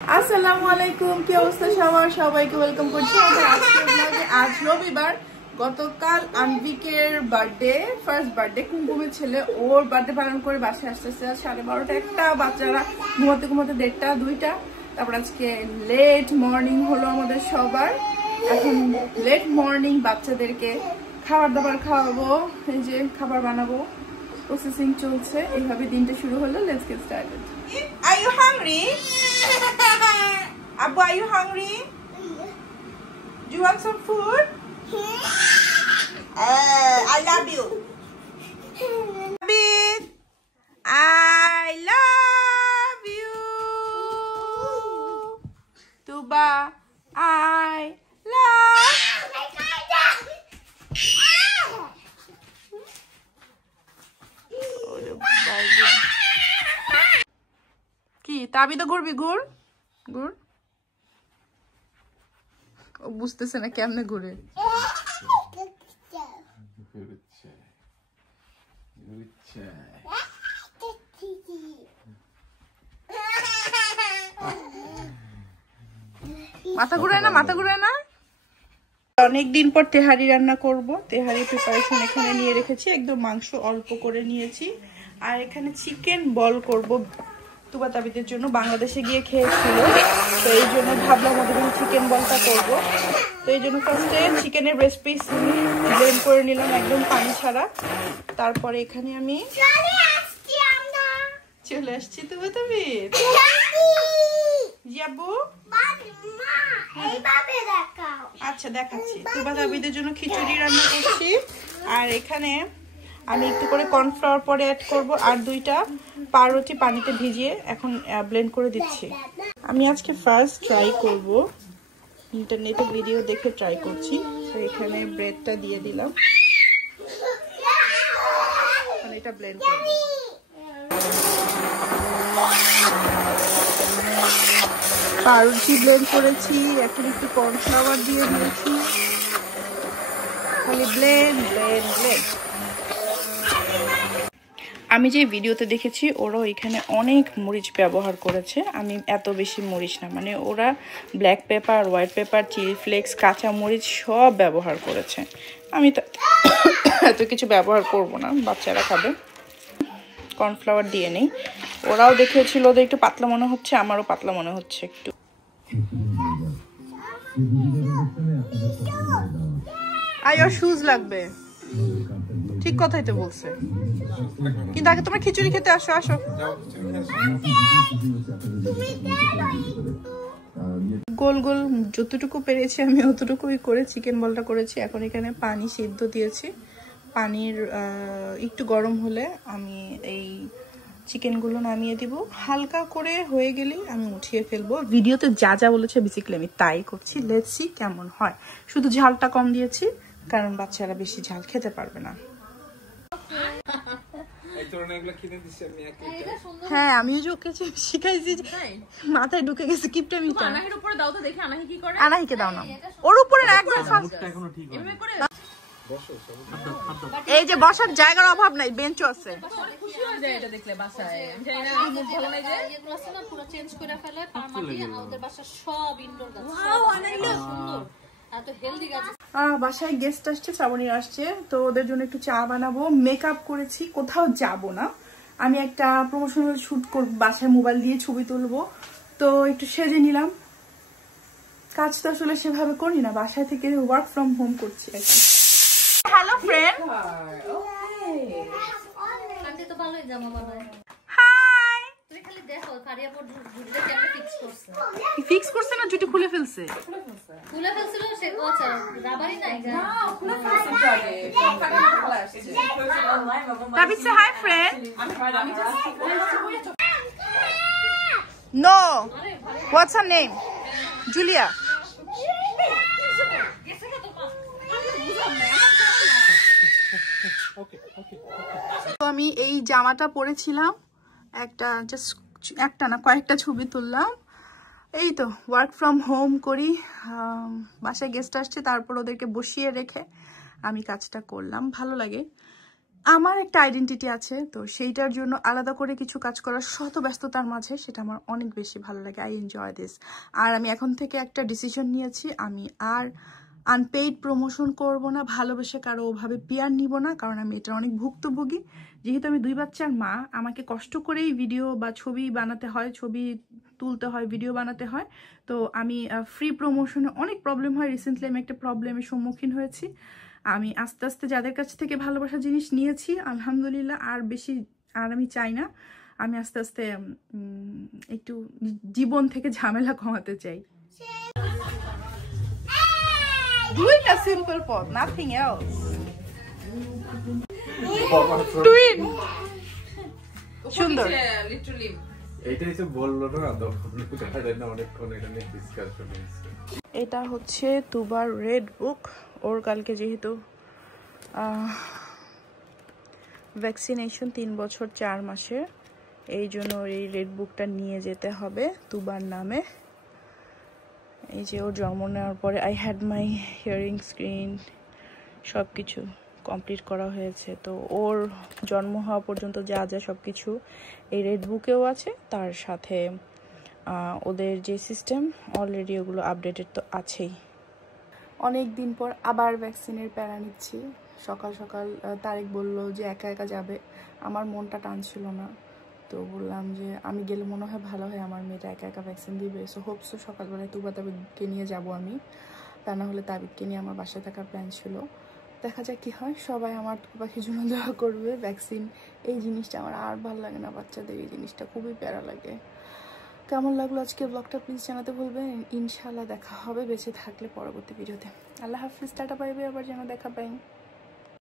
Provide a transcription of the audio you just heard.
আসসালামু আলাইকুম, কি অবস্থা সবার? সবাইকে ওয়েলকাম করছি আমাদের আজকের ব্লগে। আজ রবিবার। গতকাল আনবিকের বার্থডে, ফার্স্ট বার্থডে, কুমকুমের ছেলে, ওর বার্থডে পালন করে বাসায় আসতেছে 12:30 একটা, বাচ্চারা ঘুমাতে ঘুমাতে 1:30 2টা। তারপর আজকে লেট মর্নিং হলো আমাদের সবার। এখন লেট মর্নিং বাচ্চাদেরকে খাবার দাবার খাওয়াবো, এই যে খাবার বানাবো, প্রসেসিং চলছে। এইভাবে দিনটা শুরু হলো। Let's get started. Are you hungry? Abu, are you hungry? Do you want some food? I love you. Abid, I love you. Tuba, I love কি তাবি তো ঘুরবি, ঘুর ঘুর। ও বুঝতেছে না কেমনে ঘুরে। মাথা ঘুরায় না, মাথা ঘুরায় না। অনেকদিন পর তেহারি রান্না করব। তেহারি প্রিপারেশন এখানে নিয়ে রেখেছি, একদম মাংস অল্প করে নিয়েছি। আর এখানে চিকেন বল করব তুবা তাবিদের জন্য, বাংলাদেশে গিয়ে খেয়েছিল, তো এই জন্য ভাবলাম ওদের চিকেন বলটা করবো। তো এই জন্য ফার্স্টে চিকেনের ব্রেস্ট পিস ব্লেন্ড করে নিলাম একদম পানি ছাড়া। তারপরে এখানে আমি চলে আসছি তুবা তাবিদ। যাবো, আচ্ছা দেখাচ্ছি। তুবা তাবিদের জন্য খিচুড়ি রান্না করছি। আর এখানে আমি একটু করে কর্নফ্লাওয়ার পরে অ্যাড করব, আর 2টা পাউরুটি পানিতে ভিজিয়ে এখন ব্লেন্ড করে দিচ্ছি। আমি আজকে ফার্স্ট ট্রাই করব, ইন্টারনেটে ভিডিও দেখে ট্রাই করছি। তো এখানে ব্রেডটা দিয়ে দিলাম, এখন এটা ব্লেন্ড করব। পাউরুটি ব্লেন্ড করেছি, এখন একটু কর্নফ্লাওয়ার দিয়ে দিয়েছি, খালি ব্লেন্ড ব্লেন্ড ব্লেন্ড। আমি যে ভিডিওতে দেখেছি ওরা এখানে অনেক মরিচ ব্যবহার করেছে, আমি এত বেশি মরিচ না, মানে ওরা black pepper, white pepper, chilli flakes, কাঁচা মরিচ সব ব্যবহার করেছে। আমি তো এত কিছু ব্যবহার করব না, বাচ্চারা খাবে। কর্নফ্লাওয়ার দিয়ে নেই। ওরাও দেখেছিল ওদের একটু পাতলা মনে হচ্ছে, আমারও পাতলা মনে হচ্ছে একটু। আর শুজ লাগবে, ঠিক কথাই তো বলছে, কিন্তু আগে তোমরা খিচুড়ি খেতে আসো। আসো, গোল গোল যতটুকু পেরেছি আমি অতটুকুই করে চিকেন বলটা করেছি। এখন এখানে পানি সিদ্ধ দিয়েছি, পানির একটু গরম হলে আমি এই চিকেনগুলো নামিয়ে দিব। হালকা করে হয়ে গেলেই আমি উঠিয়ে ফেলবো। ভিডিওতে যা যা বলেছে বেসিক্যালি আমি তাই করছি। লেটস সি কেমন হয়। শুধু ঝালটা কম দিয়েছি, কারণ বাচ্চারা বেশি ঝাল খেতে পারবে না। হ্যাঁ, আমিও যে ওকে শিখাইছি, মাথায় ঢুকে গেছে কিপটামিটা। আনাহির উপরে দাও তো দেখি আনাহি কি করে। আনাহিকে দাও না, ওর উপরে না, একদম এভাবে করে। এই যে বসার জায়গার অভাব নাই, বেঞ্চও আছে। খুশি হয়ে যায় এটা দেখলে বাসায়। আমি জানি না মুড ভালো নাই যে এগুলো আছে না, পুরো চেঞ্জ করে ফেলে পারমানেন্টলি। আমাদের বাসার সব ইনডোর গাছ, ওয়াও অনেক সুন্দর, এত হেলদি গাছ। বাসায় গেস্ট আসছে, শ্রাবণী আসছে, তো ওদের জন্য একটু চা বানাবো। মেকআপ করেছি, কোথাও যাব না, আমি একটা প্রমোশনাল শুট করব, বাসায় মোবাইল দিয়ে ছবি তুলবো, তো একটু সেজে নিলাম। কাজ তো আসলে সেভাবে করি না, বাসায় থেকে ওয়ার্ক ফ্রম হোম করছি আর কি। হ্যালো ফ্রেন্ড, আন্টি তো ভালোই জামা বানায়। হাই, তুই খালি দেখো কারিয়া পর জুটিটা কেমনে ফিক্স করছে। ফিক্স করছে না, জুটি খুলে ফেলছে। খুলে ফেলছিল সে, আচ্ছা রাবারই নাই না, খুলে ফেলছে আগে সব কাটা খোলা আসছে। তাবিদ সে হাই ফ্রেন্ড। আমি জাস্ট নো, হোয়াটস হার নেম? জুলিয়া। আমি এই জামাটা পরেছিলাম, একটা না কয়েকটা ছবি তুললাম। এই তো ওয়ার্ক ফ্রম হোম করি, বাসায় গেস্ট আসছে, তারপর ওদেরকে বসিয়ে রেখে আমি কাজটা করলাম। ভালো লাগে। আমার একটা আইডেন্টিটি আছে, তো সেইটার জন্য আলাদা করে কিছু কাজ করার শত ব্যস্ততার মাঝে সেটা আমার অনেক বেশি ভালো লাগে। I enjoy this. আর আমি এখন থেকে একটা ডিসিশন নিয়েছি, আমি আর আনপেইড প্রমোশন করব না, ভালোবেসে কারো ওভাবে পিয়ার নিব না, কারণ আমি এটা অনেক ভুক্তভোগী। যেহেতু আমি 2 বাচ্চার মা, আমাকে কষ্ট করেই ভিডিও বা ছবি বানাতে হয়, ছবি তুলতে হয়, ভিডিও বানাতে হয়। তো আমি ফ্রি প্রমোশনে অনেক প্রবলেম হয়। রিসেন্টলি আমি একটা প্রবলেমের সম্মুখীন হয়েছি। আমি আস্তে আস্তে যাদের কাছ থেকে ভালোবাসা জিনিস নিয়েছি আলহামদুলিল্লাহ, আর বেশি আর আমি চাই না। আমি আস্তে আস্তে একটু জীবন থেকে ঝামেলা কমাতে চাই। Doing a simple pot, nothing else. Twin. সুন্দর। লিটারালি এইটাই তো বললো না, তখন না অনেকক্ষণ এটা নিয়ে ডিসকাশন হয়েছে। এটা হচ্ছে তুবার রেড বুক। ওর কালকে যেহেতু ভ্যাকসিনেশন 3 বছর 4 মাসের, এই জন্য এই রেড বুকটা নিয়ে যেতে হবে তুবার নামে। এই যে ওর জন্ম নেওয়ার পরে I had my hearing screen, সব কিছু কমপ্লিট করা হয়েছে। তো ওর জন্ম হওয়া পর্যন্ত যা যা সব কিছু এই রেড বুকেও আছে, তার সাথে ওদের যে সিস্টেম অলরেডি ওগুলো আপডেটেড তো আছেই। অনেক দিন পর আবার ভ্যাকসিনের প্যারা নিচ্ছি। সকাল সকাল তারেক বলল যে একা একা যাবে, আমার মনটা টানছিল না, তো বললাম যে আমি গেলে মনে হয় ভালো হয়, আমার মেয়েটা একা একা ভ্যাকসিন দিবে। সো হোপসো সকালবেলায় তুবা তাবিদকে নিয়ে যাব আমি, তা না হলে তাবিদকে নিয়ে আমার বাসায় থাকার প্ল্যান ছিল। দেখা যাক কি হয়। সবাই আমার পাখির জন্য দোয়া করবে। ভ্যাকসিন এই জিনিসটা আমার আর ভালো লাগে না, বাচ্চাদের এই জিনিসটা খুবই প্যারা লাগে। কেমন লাগলো আজকে ব্লগটা প্লিজ জানাতে ভুলবেন। ইনশাআল্লাহ দেখা হবে বেঁচে থাকলে পরবর্তী ভিডিওতে। আল্লাহ হাফিজ, টাটা, বাই বাই, আবার যেন দেখা পাই।